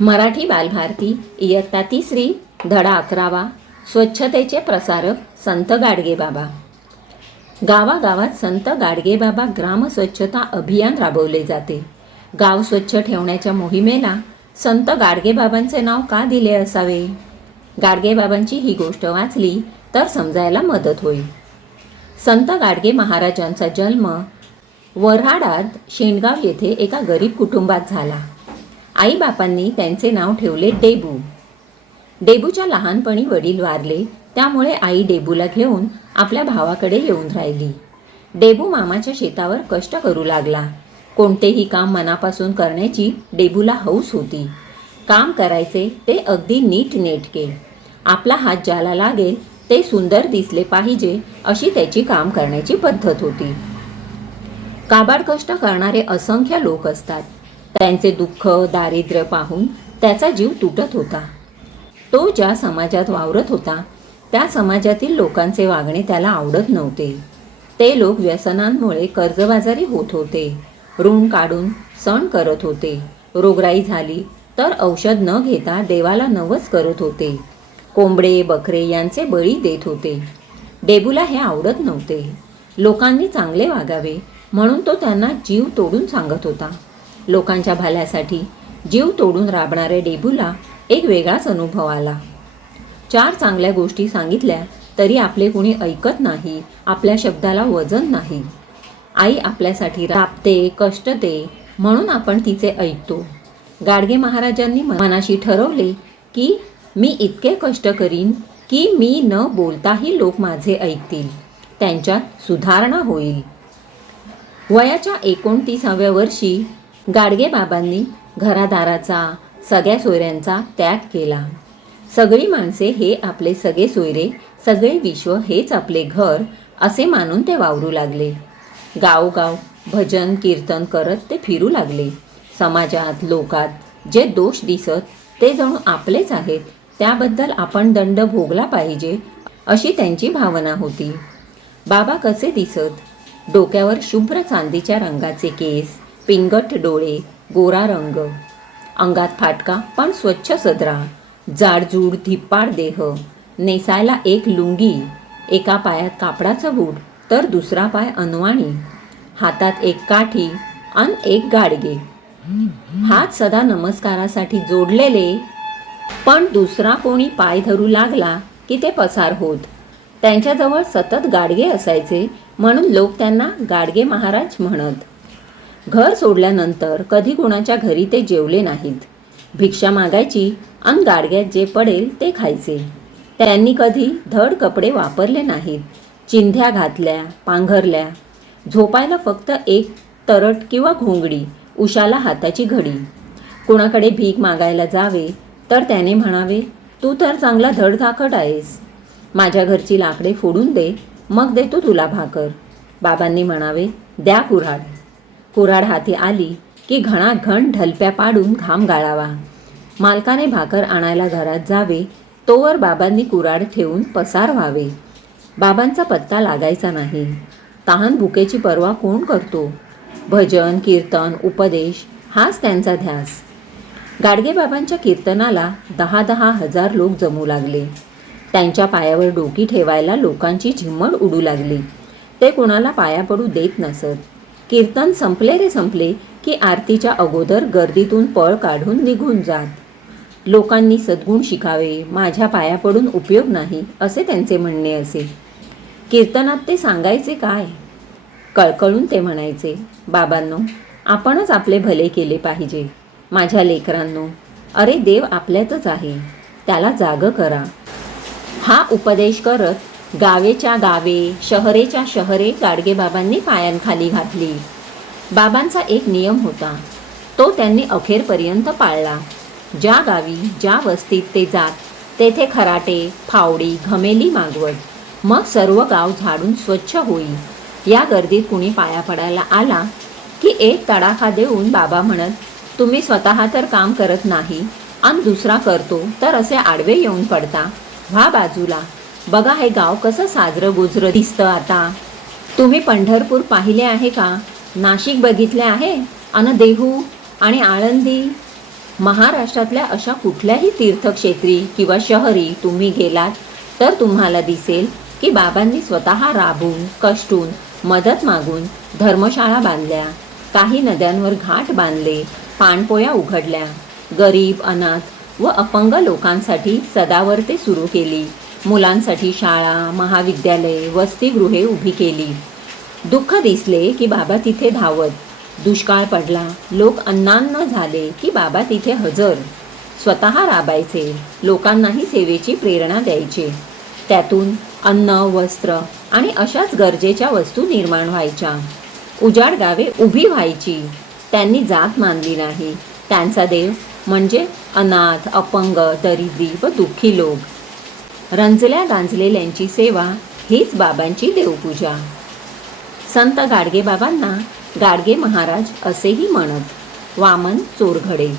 मराठी बालभारती इयत्ता तिसरी धडा अकरावा स्वच्छतेचे प्रसारक संत गाडगेबाबा गावागावात संत गाडगेबाबा ग्राम स्वच्छता अभियान राबवले जाते गाव स्वच्छ ठेवण्याच्या मोहिमेला संत गाडगेबाबांचे नाव का दिले असावे गाडगेबाबांची ही गोष्ट वाचली तर समजायला मदत होईल संत गाडगे महाराजांचा जन्म वऱ्हाडात शेणगाव येथे एका गरीब कुटुंबात झाला आईबापांनी त्यांचे नाव ठेवले डेबू डेबूच्या लहानपणी वडील वारले त्यामुळे आई डेबूला घेऊन आपल्या भावाकडे येऊन राहिली डेबू मामाच्या शेतावर कष्ट करू लागला कोणतेही काम मनापासून करण्याची डेबूला हौस होती काम करायचे ते अगदी नीट नेटके आपला हात ज्याला लागेल ते सुंदर दिसले पाहिजे अशी त्याची काम करण्याची पद्धत होती काबाड कष्ट करणारे असंख्य लोक असतात त्यांचे दुःख दारिद्र्य पाहून त्याचा जीव तुटत होता तो ज्या समाजात वावरत होता त्या समाजातील लोकांचे वागणे त्याला आवडत नव्हते ते लोक व्यसनांमुळे कर्जबाजारी होत होते ऋण काढून सण करत होते रोगराई झाली तर औषध न घेता देवाला नवस करत होते कोंबडे बकरे यांचे बळी देत होते डेबूला हे आवडत नव्हते लोकांनी चांगले वागावे म्हणून तो त्यांना जीव तोडून सांगत होता लोकांच्या भल्यासाठी जीव तोडून राबणाऱ्या डेबूला एक वेगळाच अनुभव आला चार चांगल्या गोष्टी सांगितल्या तरी आपले कुणी ऐकत नाही आपल्या शब्दाला वजन नाही आई आपल्यासाठी राबते कष्टते म्हणून आपण तिचे ऐकतो गाडगे महाराजांनी मनाशी ठरवले की मी इतके कष्ट करीन की मी न बोलताही लोक माझे ऐकतील त्यांच्यात सुधारणा होईल वयाच्या एकोणतीसाव्या वर्षी गाडगेबाबांनी घरादाराचा सगळ्या सोयऱ्यांचा त्याग केला सगळी माणसे हे आपले सगळे सोयरे सगळे विश्व हेच आपले घर असे मानून ते वावरू लागले गावोगाव भजन कीर्तन करत ते फिरू लागले समाजात लोकात जे दोष दिसत ते जणू आपलेच आहेत त्याबद्दल आपण दंड भोगला पाहिजे अशी त्यांची भावना होती बाबा कसे दिसत डोक्यावर शुभ्र चांदीच्या रंगाचे केस पिंगट डोळे गोरा रंग अंगात फाटका पण स्वच्छ सदरा जाडजूड धिप्पाड देह नेसायला एक लुंगी एका पायात कापडाचा बूट तर दुसरा पाय अनवाणी हातात एक काठी आणि एक गाडगे हात सदा नमस्कारासाठी जोडलेले पण दुसरा कोणी पाय धरू लागला की ते पसार होत त्यांच्याजवळ सतत गाडगे असायचे म्हणून लोक त्यांना गाडगे महाराज म्हणत घर सोडल्यानंतर कधी कुणाच्या घरी ते जेवले नाहीत भिक्षा मागायची आणि गाडग्यात जे पडेल ते खायचे त्यांनी कधी धड कपडे वापरले नाहीत चिंध्या घातल्या पांघरल्या झोपायला फक्त एक तरट किंवा घोंगडी उशाला हाताची घडी कोणाकडे भीक मागायला जावे तर त्याने म्हणावे तू तर चांगला धडधाकट आहेस माझ्या घरची लाकडे फोडून दे मग देतो तुला भाकर बाबांनी म्हणावे द्या कुऱ्हाड कुराड हाती आली की घणाघण ढलप्या पाडून घाम गाळावा मालकाने भाकर आणायला घरात जावे तोवर बाबांनी कुराड ठेवून पसार व्हावे बाबांचा पत्ता लागायचा नाही तहान भुकेची पर्वा कोण करतो भजन कीर्तन उपदेश हाच त्यांचा ध्यास गाडगेबाबांच्या कीर्तनाला दहा दहा हजार लोक जमू लागले त्यांच्या पायावर डोकी ठेवायला लोकांची झिम्मड उडू लागली ते कोणाला पाया पडू देत नसत कीर्तन संपले रे संपले की आरतीच्या अगोदर गर्दीतून पळ काढून निघून जात लोकांनी सद्गुण शिकावे माझ्या पाया पडून उपयोग नाही असे त्यांचे म्हणणे असे कीर्तनात ते सांगायचे काय कळकळून ते म्हणायचे बाबांनो आपणच आपले भले केले पाहिजे माझ्या लेकरांनो अरे देव आपल्यातच आहे त्याला जाग करा हा उपदेश करत गावेच्या गावे शहरेच्या शहरे गाडगेबाबांनी पायांखाली घातली बाबांचा एक नियम होता तो त्यांनी अखेरपर्यंत पाळला ज्या गावी ज्या वस्तीत ते जात तेथे खराटे फावडी घमेली मागवत मग सर्व गाव झाडून स्वच्छ होई या गर्दीत कुणी पाया पडायला आला की एक तडाखा देऊन बाबा म्हणत तुम्ही स्वतः तर काम करत नाही आणि दुसरा करतो तर असे आडवे येऊन पडता व्हा बाजूला बघा हे गाव कसं साजरं गुजरं दिसतं आता तुम्ही पंढरपूर पाहिले आहे का नाशिक बघितले आहे आणि देहू आणि आळंदी महाराष्ट्रातल्या अशा कुठल्याही तीर्थक्षेत्री किंवा शहरी तुम्ही गेलात तर तुम्हाला दिसेल की बाबांनी स्वतः राबून कष्टून मदत मागून धर्मशाळा बांधल्या काही नद्यांवर घाट बांधले पाणपोया उघडल्या गरीब अनाथ व अपंग लोकांसाठी सदावर्ते सुरू केली मुलांसाठी शाळा महाविद्यालये वसतिगृहे उभी केली दुःख दिसले की बाबा तिथे धावत दुष्काळ पडला लोक अन्नान्न झाले की बाबा तिथे हजर स्वतः राबायचे लोकांनाही सेवेची प्रेरणा द्यायचे त्यातून अन्न वस्त्र आणि अशाच गरजेच्या वस्तू निर्माण व्हायच्या उजाड गावे उभी व्हायची त्यांनी जात मानली नाही त्यांचा देव म्हणजे अनाथ अपंग दरिद्री व दुःखी लोक रंजल्या गांजलेल्यांची सेवा हीच बाबांची देवपूजा संत गाडगे बाबांना गाडगे महाराज असेही म्हणत वामन चोरघडे